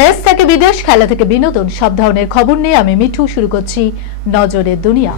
দেশ থেকে বিদেশ, খেলা থেকে বিনোদন, সব ধরনের খবর নিয়ে আমি মিঠু শুরু করছি নজরের দুনিয়া।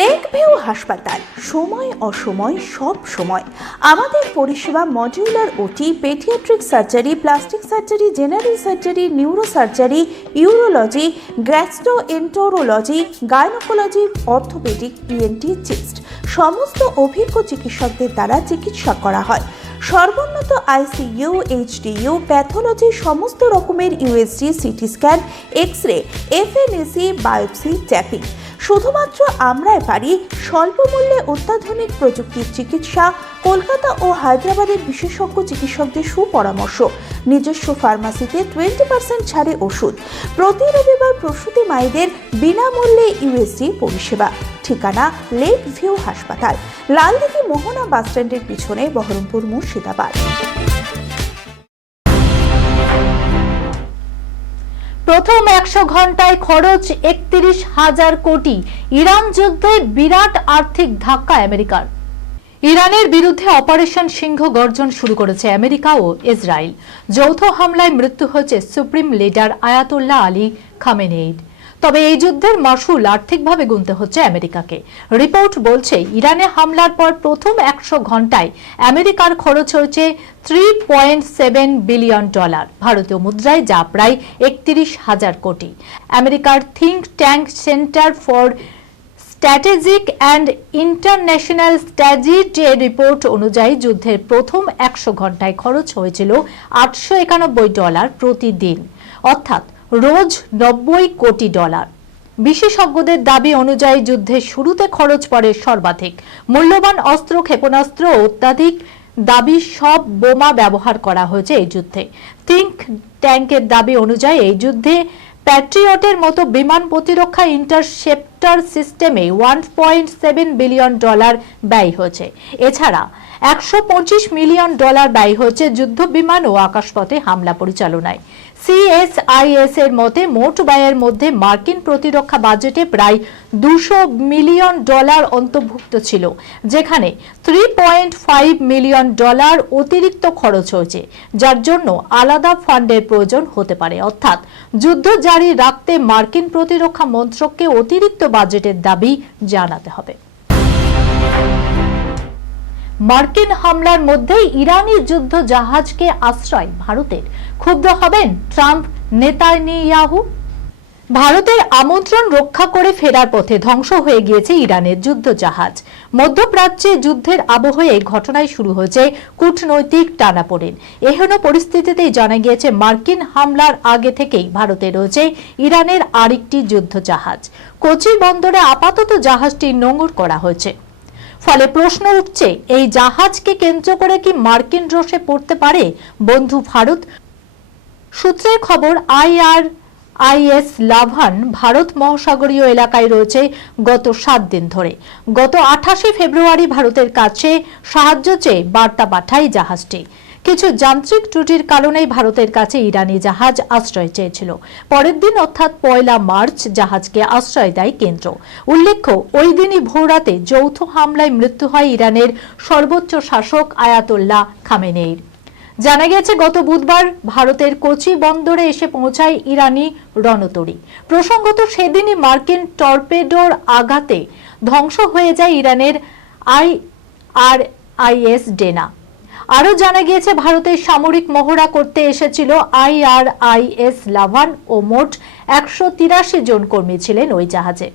লেক ভিউ হাসপাতাল, সময় অসময় সব সময় আমাদের পরিষেবা modular OT, paediatric surgery, plastic surgery, general surgery, neuro surgery, urology, gastroenterology, gynaecology, orthopaedic, ENT, chest সমস্ত অভিজ্ঞ চিকিৎসকদের দ্বারা চিকিৎসা করা হয়। সর্বোন্নত আইসিইউ, এইচডিইউ, প্যাথোলজি, সমস্ত রকমের USG, CT scan, X ray, FNAC, biopsy, tapping. শুধুমাত্র আমরাই পারি স্বল্প মূল্যে অত্যাধুনিক প্রযুক্তির চিকিৎসা, কলকাতা ও হায়দ্রাবাদের বিশেষজ্ঞ চিকিৎসকদের সুপরামর্শ, নিজস্ব ফার্মাসিতে 20% ছাড়ে ওষুধ, প্রতি রবিবার প্রসূতি মায়েদের বিনামূল্যে ইউএসজি পরিষেবা। ঠিকানা লেক ভিউ হাসপাতাল, লালদিঘি মোহনা বাসস্ট্যান্ডের পিছনে, বহরমপুর, মুর্শিদাবাদ। প্রথম 100 ঘন্টায় খরচ 31,000 কোটি। ইরান যুদ্ধে বিরাট আর্থিক ধাক্কা আমেরিকার। ইরানের বিরুদ্ধে অপারেশন সিংহ গর্জন শুরু করেছে আমেরিকা ও ইসরায়েল। যৌথ হামলায় মৃত্যু হয়েছে সুপ্রিম লিডার আয়াতুল্লাহ আলী খামেনেইর। তবে এই যুদ্ধের মাসুল আর্থিকভাবে গুনতে হচ্ছে আমেরিকাকে। রিপোর্ট বলছে ইরানে হামলার পর প্রথম 100 ঘন্টায় আমেরিকার খরচ হয়েছে $3.7 বিলিয়ন, ভারতীয় মুদ্রায় যা প্রায় 31,000 কোটি। আমেরিকার think tank center for strategic and international স্ট্র্যাটেজির রিপোর্ট অনুযায়ী যুদ্ধের প্রথম 100 ঘন্টায় খরচ হয়েছিল $891 প্রতিদিন, অর্থাৎ রোজ $90 কোটি। বিশেষজ্ঞদের দাবি অনুযায়ী যুদ্ধের শুরুতে খরচ পড়ে সর্বাধিক। মূল্যবান অস্ত্র, ক্ষেপণাস্ত্র ও অত্যাধিক দাবি সব বোমা ব্যবহার করা হয়েছে এই যুদ্ধে। থিঙ্ক ট্যাঙ্কের দাবি অনুযায়ী এই যুদ্ধে প্যাট্রিয়টের মতো বিমান প্রতিরক্ষা ইন্টারসেপ্টর সিস্টেমে $1.7 বিলিয়ন ব্যয় হয়েছে। এছাড়া $125 মিলিয়ন ব্যয় হয়েছে যুদ্ধ বিমান ও আকাশপথে হামলা পরিচালনায়। সিএসআইএস এর মতে মোট ব্যয়ের মধ্যে মার্কিন প্রতিরক্ষা বাজেটে প্রায় $200 মিলিয়ন অন্তর্ভুক্ত ছিল, যেখানে $3.5 মিলিয়ন অতিরিক্ত খরচ হয়েছে, যার জন্য আলাদা ফান্ডের প্রয়োজন হতে পারে। অর্থাৎ যুদ্ধ জারি রাখতে মার্কিন প্রতিরক্ষা মন্ত্রককে অতিরিক্ত বাজেটের দাবি জানাতে হবে। মার্কিন হামলার মধ্যেই ইরানি যুদ্ধ জাহাজকে আশ্রয় ভারতের। ক্ষুব্ধ হবেন ট্রাম্প, নেতানিয়াহু। ভারতের আমন্ত্রণ রক্ষা করে ফেরার পথে ধ্বংস হয়ে গিয়েছে ইরানের যুদ্ধ জাহাজ। মধ্যপ্রাচ্যে যুদ্ধের আবহে এই ঘটনায় শুরু হয়েছে কূটনৈতিক টানাপোড়েন। এহেন পরিস্থিতিতেই জানা গিয়েছে মার্কিন হামলার আগে থেকেই ভারতে রয়েছে ইরানের আরেকটি যুদ্ধ জাহাজ। কোচি বন্দরে আপাতত জাহাজটি নোঙর করা হয়েছে। ফলে প্রশ্ন উঠছে, এই জাহাজকে কেন্দ্র করে কি মার্কিন রোষে পড়তে পারে বন্ধু ভারত? সূত্রের খবর, IRIS লাভান ভারত মহাসাগরীয় এলাকায় রয়েছে গত 7 দিন ধরে। গত 28 ফেব্রুয়ারি ভারতের কাছে সাহায্য চেয়ে বার্তা পাঠায় জাহাজটি। কিছু যান্ত্রিক ত্রুটির কারণেই ভারতের কাছে ইরানি জাহাজ আশ্রয় চেয়েছিল। পরের দিন অর্থাৎ 1 মার্চ জাহাজকে আশ্রয় দেয় কেন্দ্র। উল্লেখ্য, ওই দিনই ভোররাতে যৌথ হামলায় মৃত্যু হয় ইরানের সর্বোচ্চ শাসক আয়াতুল্লাহ খামেনেইর। জানা গেছে গত বুধবার ভারতের কোচি বন্দরে এসে পৌঁছায় ইরানি রণতরী। প্রসঙ্গত সেদিনই মার্কিন টর্পেডোর আঘাতে ধ্বংস হয়ে যায় ইরানের IRIS ডেনা। আরও জানা গিয়েছে ভারতের সামরিক মহড়া করতে এসেছিল IRIS লাভান ও মোট 183 জন কর্মী ছিলেন ওই জাহাজে।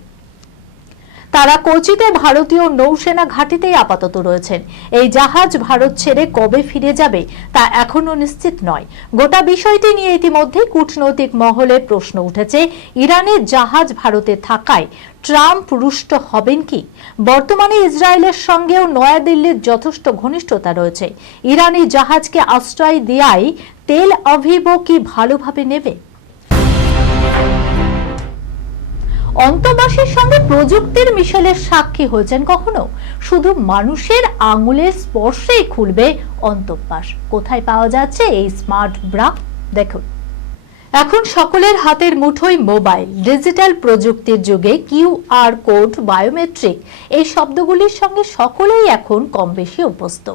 তারা কোচিতে ভারতীয় নৌসেনা ঘাঁটিতেই আপাতত রয়েছেন। এই জাহাজ ভারত ছেড়ে কবে ফিরে যাবে তা এখনো নিশ্চিত নয়। গোটা বিষয়টি নিয়ে ইতিমধ্যে কূটনৈতিক মহলে প্রশ্ন উঠেছে, ইরানের জাহাজ ভারতে থাকায় ট্রাম্প রুষ্ট হবেন কি? বর্তমানে ইসরায়েলের সঙ্গেও নয়াদিল্লির যথেষ্ট ঘনিষ্ঠতা রয়েছে। ইরানি জাহাজকে আশ্রয় দেয়ায় তেল আভিভও কি ভালোভাবে নেবে? অন্তর্বাসের সঙ্গে প্রযুক্তির মিশেলের সাক্ষী হয়েছেন কখনো? শুধু মানুষের আঙুলের স্পর্শেই খুলবে অন্তর্বাস। কোথায় পাওয়া যাচ্ছে এই স্মার্ট ব্রা? দেখুন, এখন সকলের হাতের মুঠোয় মোবাইল। ডিজিটাল প্রযুক্তির যুগে QR কোড, বায়োমেট্রিক এই শব্দগুলির সঙ্গে সকলেই এখন কম বেশি অভ্যস্ত।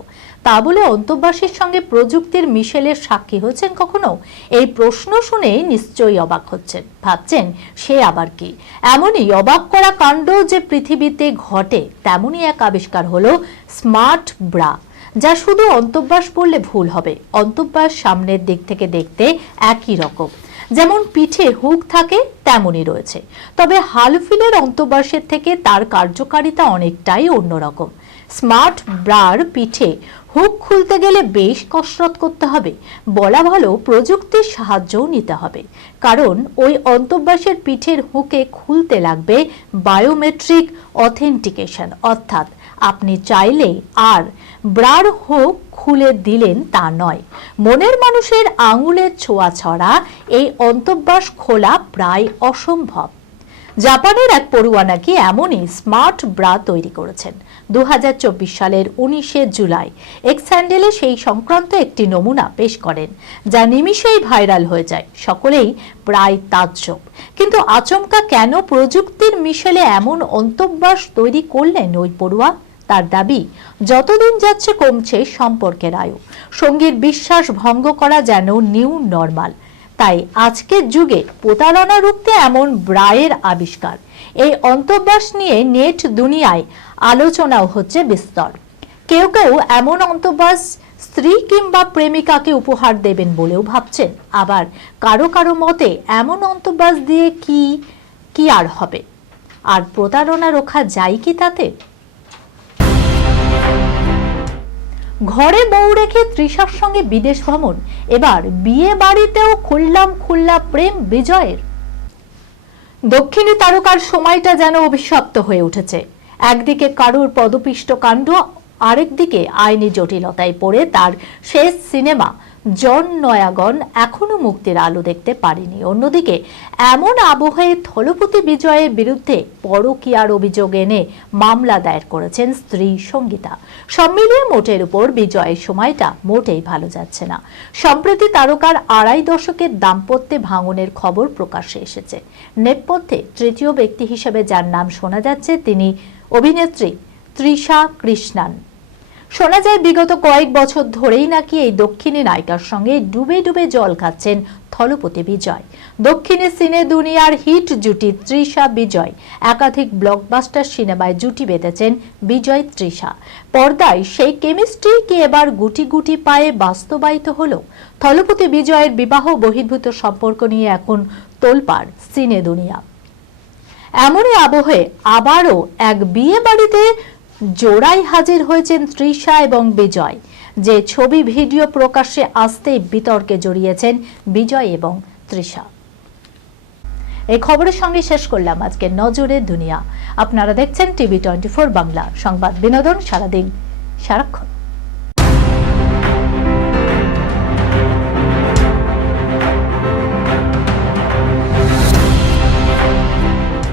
তা বলে অন্তর্বাসীর সঙ্গে প্রযুক্তির মিশেলের সাক্ষী হচ্ছেন কখনো? এই প্রশ্ন শুনে নিশ্চয়ই অবাক হচ্ছেন, ভাবছেন সে আবার কি। এমনই অবাক করা কাণ্ড যে পৃথিবীতে ঘটে, তেমনই এক আবিষ্কার হলো স্মার্ট ব্রা, যা শুধু অন্তর্বাস বললে ভুল হবে। অন্তর্বাস সামনের দিক থেকে দেখতে একই রকম, যেমন পিঠে হুক থাকে তেমনই রয়েছে, তবে হালফিলের অন্তর্বাসের থেকে তার কার্যকারিতা অনেকটাই অন্যরকম। স্মার্ট ব্রার পিঠে হুক খুলতে গেলে বেশ কসরত করতে হবে, বলা ভালো প্রযুক্তির সাহায্যও নিতে হবে, কারণ ওই অন্তর্বাসের পিঠের হুকে খুলতে লাগবে বায়োমেট্রিক অথেন্টিকেশন, অর্থাৎ আপনি চাইলে আর ব্রার হুক খুলে দিলেন তা নয়, মনের মানুষের আঙুলের ছোঁয়া ছড়া এই অন্তর্বাস খোলা প্রায় অসম্ভব। জাপানের এক পড়ুয়া নাকি এমনই স্মার্ট ব্রা তৈরি করেছেন। 2024 সালের 19শে জুলাই এক্স হ্যান্ডেলে সেই সংক্রান্ত একটি নমুনা পেশ করেন, যা নিমিষেই ভাইরাল হয়ে যায়। সকলেই প্রায় তাজ্জব, কিন্তু আচমকা কেন প্রযুক্তির মিশেলে এমন অন্তর্বাস তৈরি করলেন ওই পড়ুয়া? তার দাবি, যতদিন যাচ্ছে কমছে সম্পর্কের আয়ু, সঙ্গীর বিশ্বাস ভঙ্গ করা যেন নিউ নরমাল। তাই আজকের যুগে প্রতারণা রুখতে এমন ব্রায়ের আবিষ্কার। এই অন্তর্বাস নিয়ে নেট দুনিয়ায় আলোচনাও হচ্ছে বিস্তর। কেউ কেউ এমন অন্তর্বাস স্ত্রী কিংবা প্রেমিকাকে উপহার দেবেন বলেও ভাবছেন, আবার কারো কারো মতে এমন অন্তর্বাস দিয়ে কি আর হবে, আর প্রতারণা রোখা যায় কি তাতে? ঘরে বউ রেখে তৃষার সঙ্গে বিদেশ ভ্রমণ, এবার বিয়ে বাড়িতেও খুল্লা প্রেম বিজয়ের। দক্ষিণী তারকার সময়টা যেন অভিশপ্ত হয়ে উঠেছে। একদিকে কারুর পদপিষ্ট কাণ্ড, আরেকদিকে আইনি জটিলতায় পড়ে তার শেষ সিনেমা জন নয়াগন এখনো মুক্তির আলো দেখতে পারেনি। অন্যদিকে এমন আবহে থলপতি বিজয়ের বিরুদ্ধে পরকীয়ার অভিযোগ এনে মামলা দায়ের করেছেন স্ত্রী সঙ্গীতা। সব মিলিয়ে মোটের উপর বিজয়ের সময়টা মোটেই ভালো যাচ্ছে না। সম্প্রতি তারকার 2.5 দশকের দাম্পত্যে ভাঙনের খবর প্রকাশ্যে এসেছে। নেপথ্যে তৃতীয় ব্যক্তি হিসেবে যার নাম শোনা যাচ্ছে, তিনি অভিনেত্রী তৃষা কৃষ্ণান। শোনা যায় বিগত কয়েক বছর ধরেই নাকি এই দক্ষিণী নায়িকার সঙ্গে ডুবে ডুবে জল খাচ্ছেন থলপতি বিজয়। দক্ষিণী সিনে দুনিয়ার হিট জুটি তৃষা বিজয় একাধিক ব্লকবাস্টার সিনেমায় জুটি বেঁধেছেন বিজয় তৃষা। পর্দায় সেই কেমিস্ট্রি কি এবার গুটি গুটি পায়ে বাস্তবায়িত হলো? থলপতি বিজয়ের বিবাহ বহির্ভূত সম্পর্ক নিয়ে এখন তোলপাড় সিনে দুনিয়া। এমনই আবহে আবারও এক বিয়ে বাড়িতে জোড়াই হাজির হয়েছেন তৃষা এবং বিজয়, যে ছবি ভিডিও প্রকাশ্যে আসতেই বিতর্কে জড়িয়েছেন বিজয় এবং তৃষা। এই খবরের সঙ্গে শেষ করলাম আজকের নজরের দুনিয়া। আপনারা দেখছেন টিভি 24 বাংলা, সংবাদ বিনোদন সারাদিন সারাক্ষণ।